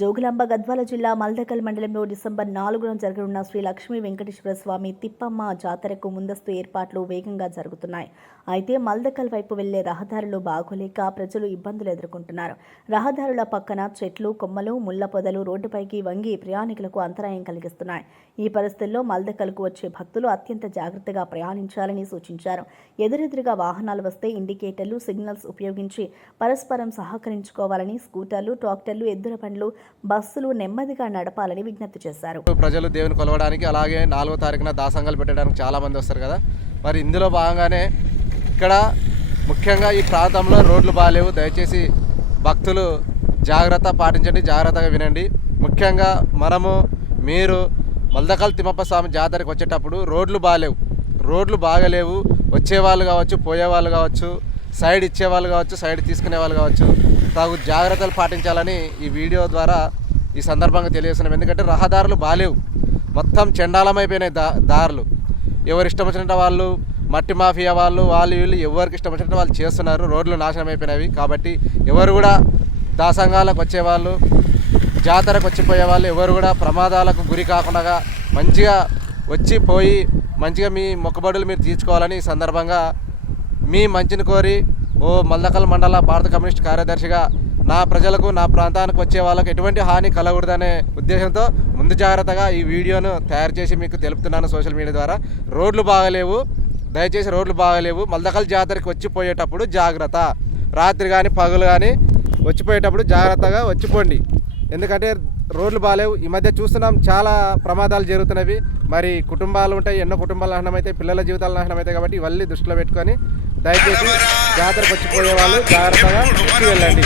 జోగులాంబ గద్వాల జిల్లా మల్దకల్ మండలంలో డిసెంబర్ నాలుగున జరగనున్న శ్రీ లక్ష్మీ వెంకటేశ్వర స్వామి తిప్పమ్మ జాతరకు ముందస్తు ఏర్పాట్లు వేగంగా జరుగుతున్నాయి. అయితే మల్దకల్ వైపు వెళ్ళే రహదారులు బాగోలేక ప్రజలు ఇబ్బందులు ఎదుర్కొంటున్నారు. రహదారుల పక్కన చెట్లు కొమ్మలు ముళ్ళ పొదలు రోడ్డుపైకి వంగి ప్రయాణికులకు అంతరాయం కలిగిస్తున్నాయి. ఈ పరిస్థితుల్లో మల్దకల్కు వచ్చే భక్తులు అత్యంత జాగ్రత్తగా ప్రయాణించాలని సూచించారు. ఎదురెదురుగా వాహనాలు వస్తే ఇండికేటర్లు సిగ్నల్స్ ఉపయోగించి పరస్పరం సహకరించుకోవాలని స్కూటర్లు ట్రాక్టర్లు ఎద్దుల పండ్లు బస్సులు నెమ్మదిగా నడపాలని విజ్ఞప్తి చేశారు. ప్రజలు దేవుని కొలవడానికి అలాగే నాలుగో తారీఖున దాసంగాలు పెట్టడానికి చాలా మంది వస్తారు కదా. మరి ఇందులో భాగంగానే ఇక్కడ ముఖ్యంగా ఈ ప్రాంతంలో రోడ్లు బాగాలేవు. దయచేసి భక్తులు జాగ్రత్త పాటించండి జాగ్రత్తగా వినండి. ముఖ్యంగా మనము మీరు మల్దకల్ తిమ్మప్ప స్వామి జాతరకు వచ్చేటప్పుడు రోడ్లు బాగాలేవు. రోడ్లు బాగలేవు. వచ్చేవాళ్ళు కావచ్చు పోయేవాళ్ళు కావచ్చు. సైడ్ ఇచ్చేవాళ్ళు కావచ్చు సైడ్ తీసుకునే వాళ్ళు కావచ్చు తగు జాగ్రత్తలు పాటించాలని ఈ వీడియో ద్వారా ఈ సందర్భంగా తెలియజేస్తున్నాం. ఎందుకంటే రహదారులు బాలేవు. మొత్తం చెండాలమైపోయినాయి దా దారులు. ఎవరు ఇష్టం వచ్చినట్టు వాళ్ళు మట్టి మాఫియా వాళ్ళు వాళ్ళు వీళ్ళు ఎవరికి ఇష్టం వచ్చినట్టు వాళ్ళు చేస్తున్నారు. రోడ్లు నాశనం అయిపోయినవి. కాబట్టి ఎవరు కూడా దాసంగాలకు వచ్చేవాళ్ళు జాతరకు వచ్చిపోయే వాళ్ళు ఎవరు కూడా ప్రమాదాలకు గురి కాకుండా మంచిగా వచ్చి పోయి మంచిగా మీ మొక్కబడులు మీరు తీర్చుకోవాలని ఈ సందర్భంగా మీ మంచిని కోరి ఓ మల్దకల్ మండల భారత కమ్యూనిస్ట్ కార్యదర్శిగా నా ప్రజలకు నా ప్రాంతానికి వచ్చే వాళ్ళకు ఎటువంటి హాని కలగకూడదనే ఉద్దేశంతో ముందు జాగ్రత్తగా ఈ వీడియోను తయారు చేసి మీకు తెలుపుతున్నాను సోషల్ మీడియా ద్వారా. రోడ్లు బాగలేవు. దయచేసి రోడ్లు బాగలేవు. మల్దకల్ జాతరకి వచ్చిపోయేటప్పుడు జాగ్రత్త. రాత్రి కానీ పగులు కానీ వచ్చిపోయేటప్పుడు జాగ్రత్తగా వచ్చిపోండి. ఎందుకంటే రోడ్లు బాగాలేవు ఈ మధ్య చూస్తున్నాం చాలా ప్రమాదాలు జరుగుతున్నవి. మరి కుటుంబాలు ఉంటాయి. ఎన్నో కుటుంబాలు నాశనం అయితే పిల్లల జీవితాలు నాశనం అవుతాయి కాబట్టి ఇవన్నీ దృష్టిలో పెట్టుకొని దయచేసి జాతర పచ్చిపోయే వాళ్ళు జాగ్రత్తగా వెళ్ళండి.